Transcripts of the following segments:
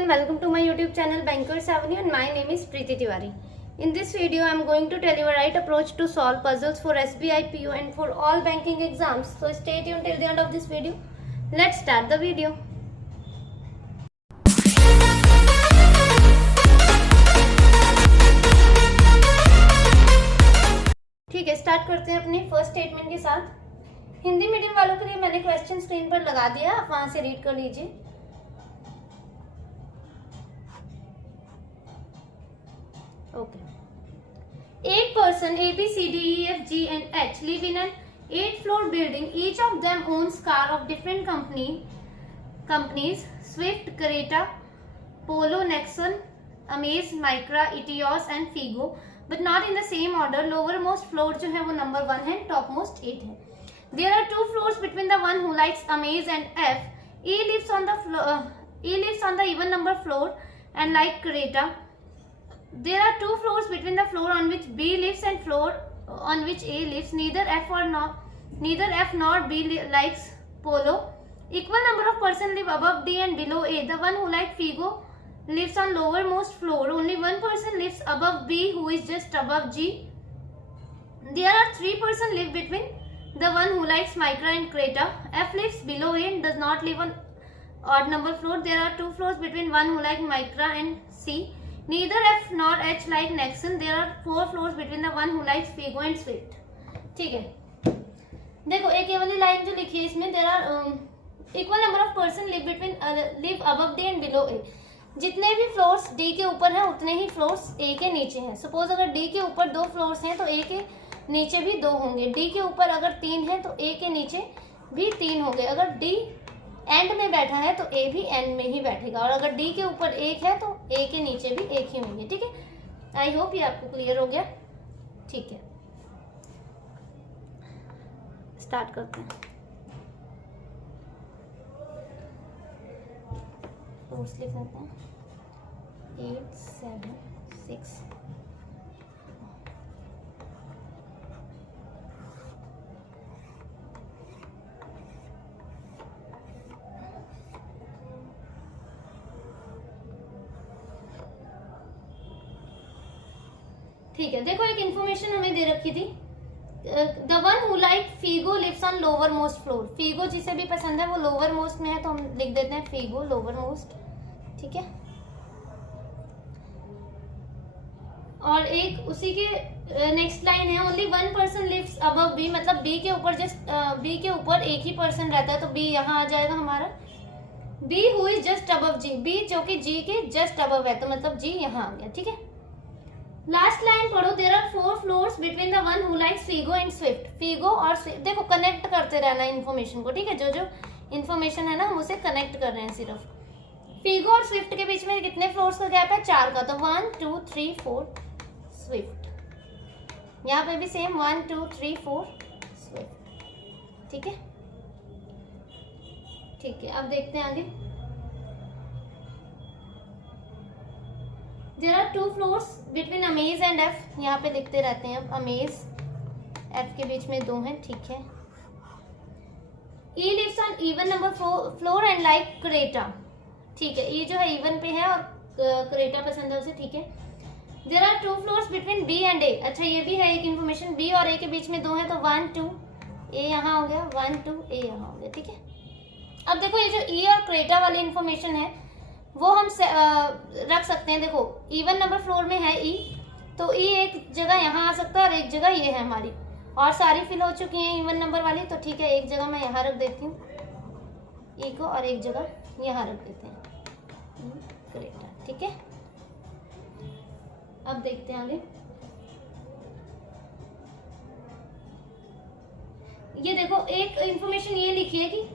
everyone, welcome to my YouTube channel Bankers Avenue and my name is Preeti Tiwari. In this video, I am going to tell you a right approach to solve puzzles for SBI PO and for all banking exams. So stay tuned till the end of this video. Let's start the video. ठीक है, start करते हैं अपने first statement के साथ। Hindi medium वालों के लिए मैंने क्वेश्चन स्क्रीन पर लगा दिया, आप वहां से रीड कर लीजिए। Okay. 8 person A, B, C, D, E, F, G and H live in an 8-floor building. Each of them owns car of different companies: Swift, Creta, Polo, Nexon, Amaze, Micra, Etios and Figo, but not in the same order. Lowermost floor जो है वो number 1 है, topmost 8 है. There are 2 floors between the one who likes Amaze and F. E lives on the even number floor and like Creta. There are 2 floors between the floor on which B lives and floor on which A lives. Neither F nor B likes Polo. Equal number of persons live above D and below A. The one who likes Figo lives on lowermost floor. Only one person lives above B, who is just above G. There are 3 persons live between the one who likes Micra and Creta. F lives below A and does not live on odd number floor. There are 2 floors between one who likes Micra and C. Neither F nor H like Nexon. There are 4 floors between the one who likes Figo and Swift. ठीक है, देखो एक ये वाली line जो लिखी है इसमें, there are equal number of person live above D and below A. जितने भी फ्लोर्स D के ऊपर हैं उतने ही फ्लोर्स A के नीचे हैं. सपोज अगर D के ऊपर 2 फ्लोर्स हैं तो A के नीचे भी 2 होंगे. D के ऊपर अगर 3 है तो A के नीचे भी 3 होंगे. अगर D एंड में बैठा है तो ए भी एंड में ही बैठेगा, और अगर डी के ऊपर 1 है तो ए के नीचे भी 1 ही होंगे. ठीक है, आई होप ये आपको क्लियर हो गया. ठीक है, स्टार्ट करते हैं. फ्लोर्स लिख देते हैं 8, 7, 6. ठीक है, देखो एक इन्फॉर्मेशन हमें दे रखी थी. The one who like Figo lives on lower most floor. Figo जिसे भी पसंद है वो लोअर मोस्ट में है, तो हम लिख देते हैं फीगो लोअर मोस्ट. ठीक है, और एक उसी के नेक्स्ट लाइन है, only one person lives above B. मतलब बी के ऊपर बी के ऊपर एक ही पर्सन रहता है, तो बी यहाँ आ जाएगा हमारा. B who is just above G. B जो कि जी के जस्ट अबव है, तो मतलब जी यहाँ आ गया. ठीक है, लास्ट लाइन पढ़ो. There are 4 floors between the one who likes Figo and Swift. Figo और देखो कनेक्ट करते रहना इन्फॉर्मेशन को. ठीक है, जो इन्फॉर्मेशन है ना हम उसे कनेक्ट कर रहे हैं सिर्फ. फीगो और स्विफ्ट के बीच में कितने फ्लोर्स का गैप है? 4 का. तो 1 2 3 4 स्विफ्ट. यहाँ पे भी सेम 1 2 3 4 स्विफ्ट. ठीक है, ठीक है, अब देखते हैं आगे. There are 2 floors between Amaze and F. यहाँ पे लिखते रहते हैं अब. Amaze F के बीच में 2 हैं. ठीक है, E lives on even number floor and like Creta. ठीक है, E जो है even पे है और Creta पसंद है उसे. ठीक है, There are 2 floors between B and A. अच्छा ये भी है एक इन्फॉर्मेशन. B और A के बीच में 2 है, तो 1 2 A यहाँ हो गया, 1 2 A यहाँ हो गया. ठीक है, अब देखो ये जो E और Creta वाली इन्फॉर्मेशन है वो हम रख सकते हैं. देखो इवन नंबर फ्लोर में है ई, तो ई एक जगह यहाँ आ सकता है और एक जगह ये है हमारी, और सारी फिल हो चुकी हैं इवन नंबर वाली. तो ठीक है, एक जगह मैं यहाँ रख देती हूँ ई को और एक जगह यहाँ रख देते हैं क्रेटा. ठीक है, अब देखते हैं आगे. ये देखो एक इंफॉर्मेशन ये लिखी है कि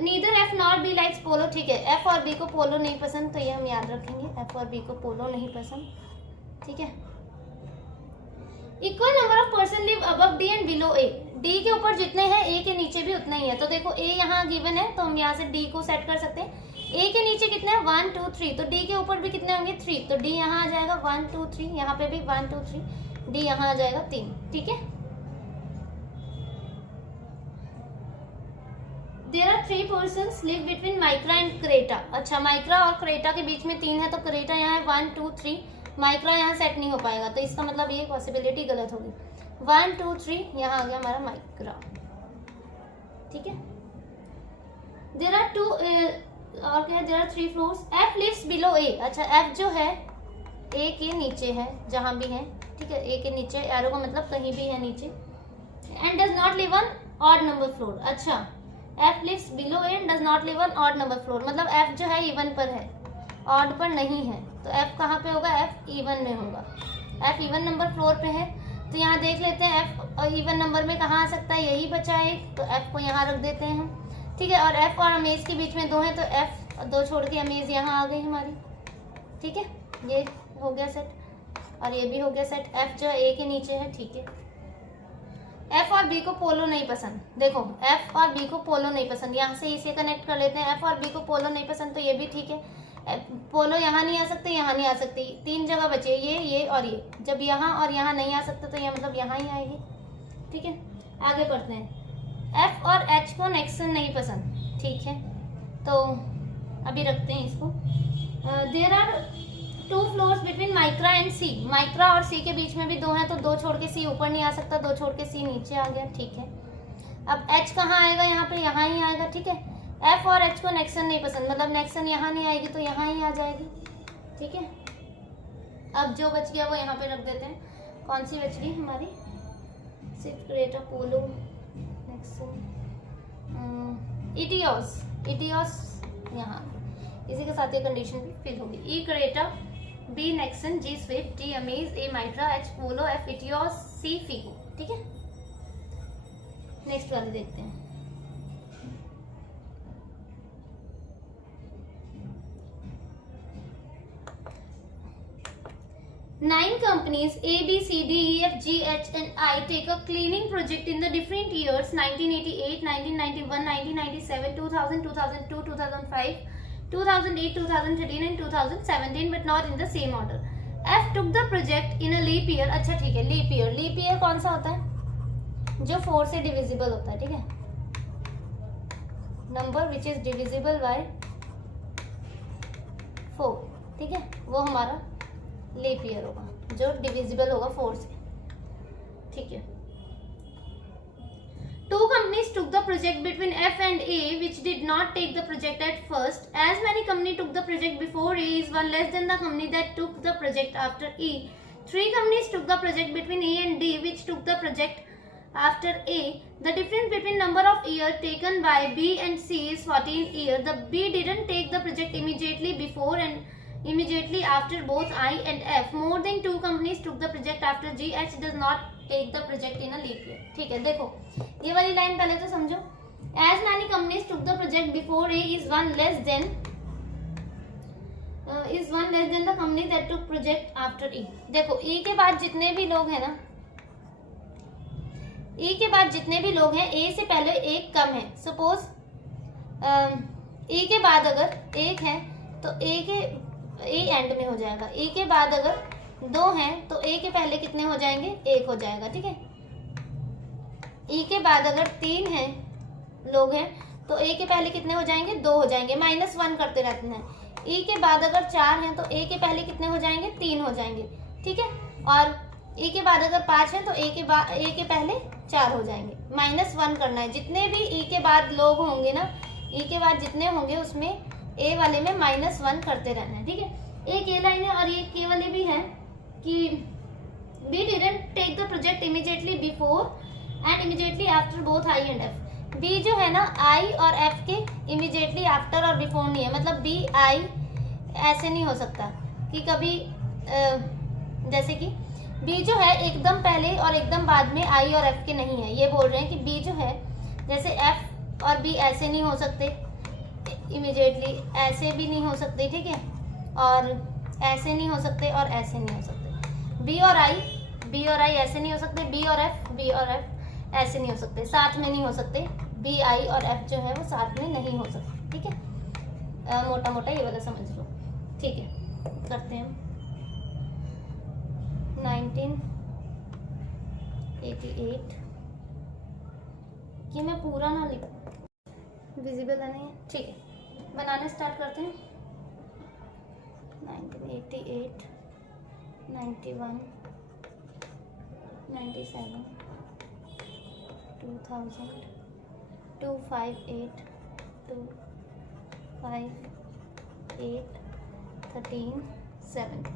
neither F not B likes polo. ठीक है, एफ और बी को पोलो नहीं पसंद, तो ये हम याद रखेंगे. एफ और बी को पोलो नहीं पसंद. ठीक है, equal number of person live above D and below A. D के ऊपर जितने हैं ए के नीचे भी उतना ही है. तो देखो ए यहाँ गिवन है, तो हम यहाँ से डी को सेट कर सकते हैं. ए के नीचे कितने हैं? 1 2 3. तो डी के ऊपर भी कितने होंगे? 3. तो डी यहाँ आ जाएगा 1 2 3. यहाँ पे भी 1 2 3. डी यहाँ आ जाएगा 3. ठीक है, there are 3 persons live between Micra and Creta. अच्छा, माइक्रा और क्रेटा के बीच में 3 है, तो क्रेटा यहाँ है 1 2 3, माइक्रा यहाँ सेट नहीं हो पाएगा, तो इसका मतलब ये पॉसिबिलिटी गलत होगी। 1 2 3 यहाँ आ गया हमारा माइक्रा, ठीक है। देयर आर 2 और क्या है, there are 3 floors, F lives below A. अच्छा, एफ जो है ए के नीचे है, जहां भी है, ठीक है, ए के नीचे, एरो का मतलब कहीं भी है नीचे, and does not live on odd number floor. अच्छा, F lives below A and does not live on odd number floor, मतलब एफ जो है इवन पर है, ऑड पर नहीं है, तो एफ कहाँ पे होगा, एफ इवन में होगा। एफ इवन नंबर फ्लोर पे है, तो यहाँ देख लेते हैं एफ इवन नंबर में कहाँ आ सकता है, यही बचा है, तो एफ को यहाँ रख देते हैं, ठीक है। और एफ और अमेज के बीच में 2 है, तो एफ 2 छोड़ के अमेज यहाँ आ गई हमारी, ठीक है। ये हो गया सेट और ये भी हो गया सेट। एफ जो है ए के नीचे है, ठीक है। एफ और बी को पोलो नहीं पसंद, देखो एफ और बी को पोलो नहीं पसंद, यहाँ से इसे कनेक्ट कर लेते हैं। एफ और बी को पोलो नहीं पसंद, तो ये भी ठीक है, पोलो यहाँ नहीं आ सकते, यहाँ नहीं आ सकती, 3 जगह बचे, ये और ये। जब यहाँ और यहाँ नहीं आ सकते, तो ये मतलब यहाँ ही आएगी, ठीक है। आगे बढ़ते हैं। एफ और एच को नेक्सन नहीं पसंद, ठीक है, तो अभी रखते हैं इसको। There are 2 floors between Micra and C, Micra और सी के बीच में भी 2 हैं, तो 2 छोड़ के सी ऊपर नहीं आ सकता, 2 छोड़ के सी नीचे आ गया, ठीक है। अब एच कहाँ आएगा, यहाँ पे, यहाँ ही आएगा, ठीक है। एफ और एच को नेक्सन नहीं पसंद, मतलब नेक्सन यहाँ नहीं आएगी, तो यहाँ ही आ जाएगी, ठीक है। अब जो बच गया वो यहाँ पे रख देते हैं। कौन सी बच गई हमारी, सिर्फ क्रेटा, पोलो, नेक्सन, इटियोस, इटियोस यहाँ, इसी के साथ ये कंडीशन भी फिल होगी। ई क्रेटा, बी नेक्सन, जी स्विफ्ट, डी अमेज, ए माइट्रा, एच पोलो, एफ इटियोस, सी फिगो, ठीक है। नेक्स्ट वाले देखते हैं। Nine companies A, B, C, D, E, F, G, H and I take a cleaning project in the different years 1988, 1991, 1997, 2000, 2002, 2005, 2008, 2013 and 2017, but not in the same order. F took the project in a leap year. अच्छा ठीक है, leap year, leap year कौन सा होता है, जो 4 से divisible होता है, ठीक है, number which is divisible by 4, ठीक है, वो हमारा लीप ईयर होगा, जो डिविजिबल होगा 4 से, ठीक है। 2 companies took the project between F and A, which did not take the project at first. As many companies took the project before A is 1 less than the company that took the project after E. 3 companies took the project between A and D, which took the project after A. The difference between number of years taken by B and C is 14 years. The B didn't take the project immediately before and immediately after both I and F. More than 2 companies took the project after G. H does not take the project in a leap year. ठीक है, देखो ये वाली line पहले तो समझो। As many companies took the project before A is one less than the company that took project after E. देखो E के बाद जितने भी लोग हैं ना, E के बाद जितने भी लोग हैं, A से पहले एक कम है। सपोज E के बाद अगर एक है तो ए एंड में हो जाएगा। ए के बाद अगर 2 हैं तो ए के पहले कितने हो जाएंगे, 1 हो जाएगा, ठीक है। ई के बाद अगर 3 हैं लोग हैं तो ए के पहले कितने हो जाएंगे, 2 हो जाएंगे, -1 करते रहते हैं। ई के बाद अगर 4 हैं तो ए के पहले कितने हो जाएंगे, 3 हो जाएंगे, ठीक है। और ई के बाद अगर 5 हैं तो ए के पहले 4 हो जाएंगे। -1 करना है, जितने भी ई के बाद लोग होंगे ना, ई के बाद जितने होंगे उसमें ए वाले में -1 करते रहना है, ठीक है। एक ये लाइन है और ये के वाले भी है कि B didn't take the project immediately before and immediately after both I and F. B जो है ना, आई और एफ के इमीडिएटली आफ्टर और बिफोर नहीं है, मतलब बी आई ऐसे नहीं हो सकता कि कभी जैसे कि बी जो है एकदम पहले और एकदम बाद में आई और एफ के नहीं है। ये बोल रहे हैं कि बी जो है जैसे एफ और बी ऐसे नहीं हो सकते इमीडिएटली, ऐसे भी नहीं हो सकते, ठीक है, और ऐसे नहीं हो सकते और ऐसे नहीं हो सकते। बी और आई ऐसे नहीं हो सकते, बी और एफ ऐसे नहीं हो सकते, साथ में नहीं हो सकते। बी आई और एफ जो है वो साथ में नहीं हो सकते, ठीक है। मोटा मोटा ये वाला समझ लो, ठीक है। करते हैं 1988 कि मैं पूरा ना लिखूं, विजिबल है नहीं, ठीक है, बनाना स्टार्ट करते हैं। 1988, 91, 97, 2000, 258, 258, 13, 7,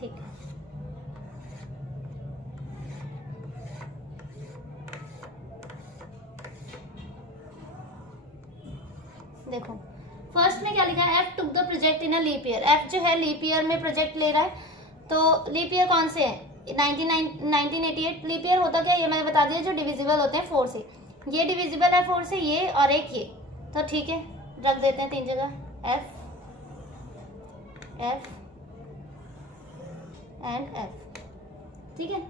ठीक है। देखो फर्स्ट में क्या लिखा है, F took the project in a leap year. F जो है लीप ईयर में प्रोजेक्ट ले रहा है, तो लीप ईयर कौन से है, 1988। लीप ईयर होता क्या, ये मैंने बता दिया, जो डिविजिबल होते हैं 4 से। ये डिविजिबल है 4 से, ये और एक ये, तो ठीक है रख देते हैं 3 जगह, एफ एफ एंड एफ, ठीक है।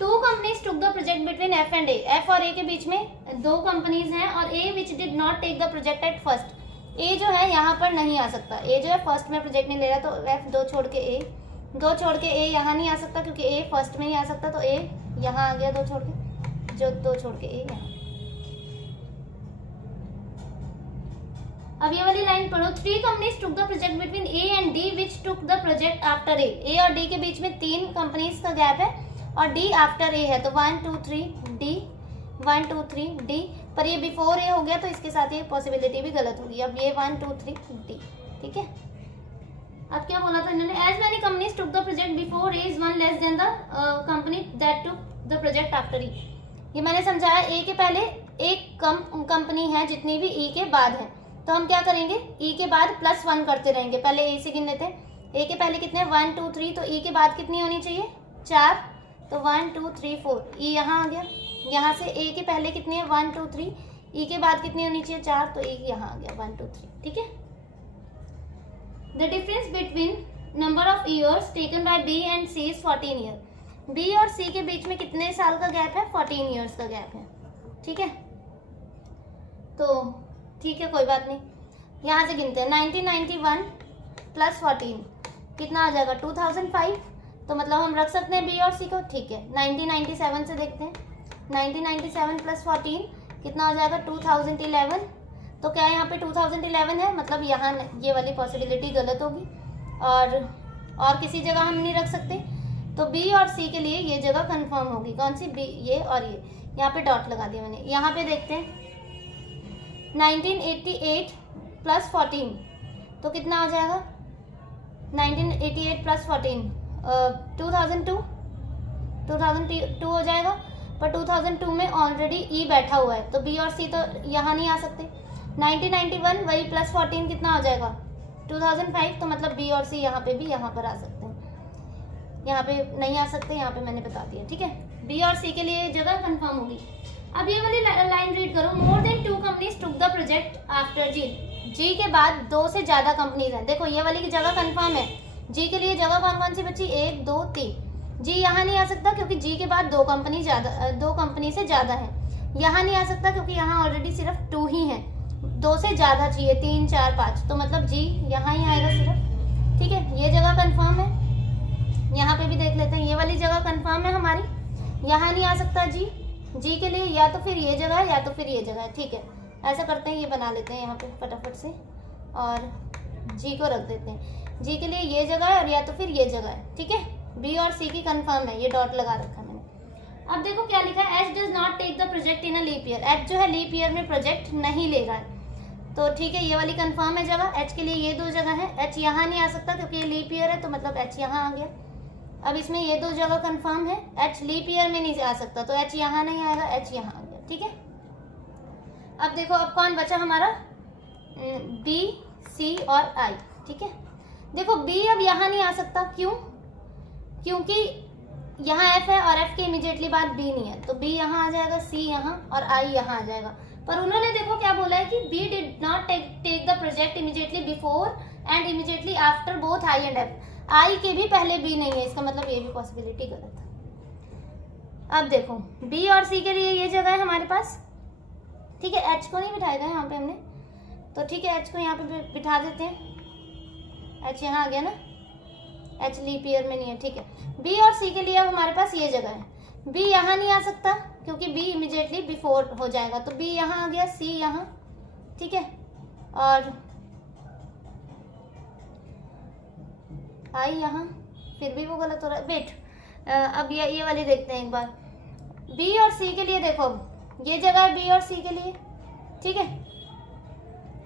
2 companies took the project between F and A. F और ए के बीच में 2 कंपनीज हैं, और A which did not take the project at first. A जो है यहाँ पर नहीं आ सकता, ए जो है फर्स्ट में प्रोजेक्ट नहीं ले रहा, तो एफ 2 छोड़ के ए, 2 छोड़ के ए यहाँ नहीं आ सकता क्योंकि ए फर्स्ट में ही आ सकता, तो ए यहाँ आ गया 2 छोड़ के, जो 2 छोड़ के ए यहाँ। अब ये वाली लाइन पढ़ो, 3 companies took the project between A and D which took the project after A और डी के बीच में 3 कंपनीज का गैप है, और डी आफ्टर ए है, तो 1 2 3 डी, 1 2 3 डी, पर ये बिफोर ए हो गया तो इसके साथ ये पॉसिबिलिटी भी गलत होगी। अब ये 1 2 3 डी, ठीक है। अब क्या बोला था इन्होंने, as many companies took the project before A is 1 less than the company that took the project after E. ये मैंने समझाया, ए के पहले एक कम कंपनी है जितनी भी ई के बाद है, तो हम क्या करेंगे, ई के बाद +1 करते रहेंगे। पहले ए से गिन लेते हैं, ए के पहले कितने 1 2 3, तो ई के बाद कितनी होनी चाहिए 4, तो 1 2 3 4, ई यहाँ आ गया। यहाँ से ए के पहले कितनी है 1 2 3, ई के बाद कितनी होनी चाहिए 4, तो ई यहाँ आ गया 1 2 3, ठीक है। The difference between number of years taken by B and C is 14 year. B और सी के बीच में कितने साल का गैप है, 14 ईयर्स का गैप है, ठीक है। तो ठीक है कोई बात नहीं, यहाँ से गिनते हैं, 1991 + 14 कितना आ जाएगा 2005, तो मतलब हम रख सकते हैं बी और सी को, ठीक है। 1997 से देखते हैं, 1997 + 14 कितना हो जाएगा 2011, तो क्या यहाँ पे 2011 है, मतलब यहाँ ये वाली पॉसिबिलिटी गलत होगी, और किसी जगह हम नहीं रख सकते, तो बी और सी के लिए ये जगह कंफर्म होगी, कौन सी, बी, ये और ये, यहाँ पे डॉट लगा दिया मैंने। यहाँ पे देखते हैं 1988 + 14 तो कितना हो जाएगा, 1988 + 14 2002 हो जाएगा, पर 2002 में ऑलरेडी ई बैठा हुआ है, तो बी और सी तो यहाँ नहीं आ सकते। 1991 वही +14 कितना हो जाएगा 2005, तो मतलब बी और सी यहाँ पे भी यहाँ पर आ सकते हैं, यहाँ पे नहीं आ सकते, यहाँ पे मैंने बता दिया, ठीक है। बी और सी के लिए जगह कंफर्म होगी। अब ये वाली लाइन रीड करो, more than 2 companies took the project after G. G के बाद 2 से ज्यादा कंपनीज हैं, देखो ये वाली की जगह कंफर्म है। जी के लिए जगह कौन कौन सी बची, 1 2 3, जी यहाँ नहीं आ सकता क्योंकि जी के बाद 2 कंपनी से ज्यादा है। यहाँ नहीं आ सकता क्योंकि यहाँ ऑलरेडी सिर्फ 2 ही हैं, 2 से ज्यादा चाहिए 3 4 5, तो मतलब जी यहाँ ही आएगा सिर्फ, ठीक है। ये जगह कंफर्म है, यहाँ पे भी देख लेते हैं, ये वाली जगह कंफर्म है हमारी, यहाँ नहीं आ सकता जी के लिए या तो फिर ये जगह है या तो फिर ये जगह है, ठीक है। ऐसा करते हैं, ये बना लेते हैं यहाँ पे फटाफट से, और जी को रख देते हैं, जी के लिए ये जगह है और या तो फिर ये जगह है, ठीक है। बी और सी की कंफर्म है, ये डॉट लगा रखा है मैंने। अब देखो क्या लिखा है, H does not take the project in a leap year. H जो है लीप ईयर में प्रोजेक्ट नहीं ले रहा है, तो ठीक है, ये वाली कंफर्म है जगह। एच के लिए ये 2 जगह है, एच यहाँ नहीं आ सकता क्योंकि ये लीप ईयर है, तो मतलब एच यहाँ आ गया। अब इसमें ये 2 जगह कंफर्म है, एच लीप ईयर में नहीं आ सकता, तो एच यहाँ नहीं आएगा, एच यहाँ आ गया, ठीक है। अब देखो अब कौन बचा हमारा, बी सी और आई, ठीक है। देखो बी अब यहाँ नहीं आ सकता, क्यों, क्योंकि यहाँ एफ है और एफ के इमीडिएटली बाद बी नहीं है, तो बी यहाँ आ जाएगा, सी यहाँ और आई यहाँ आ जाएगा। पर उन्होंने देखो क्या बोला है कि B did not take the project immediately before and immediately after both I and F. I के भी पहले बी नहीं है, इसका मतलब ये भी पॉसिबिलिटी गलत है। अब देखो बी और सी के लिए ये जगह है हमारे पास, ठीक है। एच को नहीं बिठाएगा यहाँ पे हमने, तो ठीक है एच को यहाँ पे बिठा देते हैं, एच यहाँ आ गया ना, एच लीप ईयर में नहीं है, ठीक है। बी और सी के लिए अब हमारे पास ये जगह है, बी यहाँ नहीं आ सकता क्योंकि बी इमीडिएटली बिफोर हो जाएगा, तो बी यहाँ आ गया, सी यहाँ, ठीक है, और आई यहाँ, फिर भी वो गलत हो रहा है। वेट, अब ये वाली देखते हैं एक बार। बी और सी के लिए देखो, ये जगह है बी और सी के लिए, ठीक है।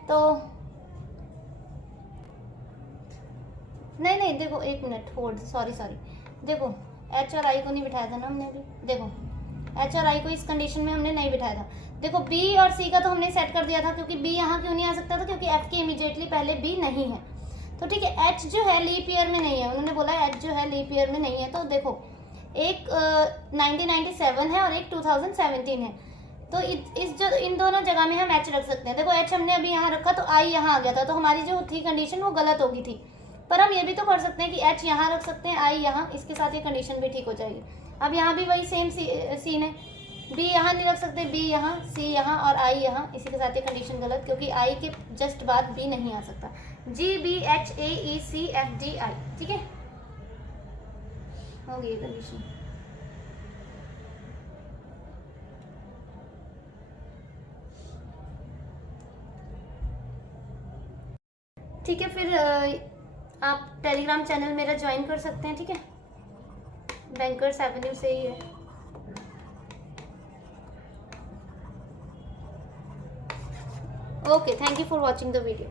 तो नहीं देखो, एक मिनट होल्ड, सॉरी देखो, एच और आई को नहीं बिठाया था ना हमने अभी। देखो एच और आई को इस कंडीशन में हमने नहीं बिठाया था। देखो बी और सी का तो हमने सेट कर दिया था, क्योंकि बी यहाँ क्यों नहीं आ सकता था, क्योंकि एफ के इमीडिएटली पहले बी नहीं है। तो ठीक है, एच जो है लीप ईयर में नहीं है, उन्होंने बोला एच जो है लीप ईयर में नहीं है। तो देखो एक 1997 है और एक 2017 है, तो इस जो इन दोनों जगह में हम एच रख सकते हैं। देखो एच हमने अभी यहाँ रखा तो आई यहाँ आ गया था, तो हमारी जो थी कंडीशन वो गलत हो गई थी। पर हम ये भी तो कर सकते हैं कि एच यहाँ रख सकते हैं, आई यहाँ, इसके साथ ये कंडीशन भी ठीक हो जाएगी। अब यहाँ भी वही सेम सीन है, बी यहाँ नहीं रख सकते, बी यहाँ, सी यहाँ और आई यहाँ, इसी के साथ ये कंडीशन गलत, क्योंकि आई के जस्ट बाद बी नहीं आ सकता। G B H A E C F D I, ठीक है, हो गई कंडीशन। ठीक है, फिर आप टेलीग्राम चैनल मेरा ज्वाइन कर सकते हैं, ठीक है, बैंकर्स एवेन्यू से ही है। Okay, thank you for watching the video.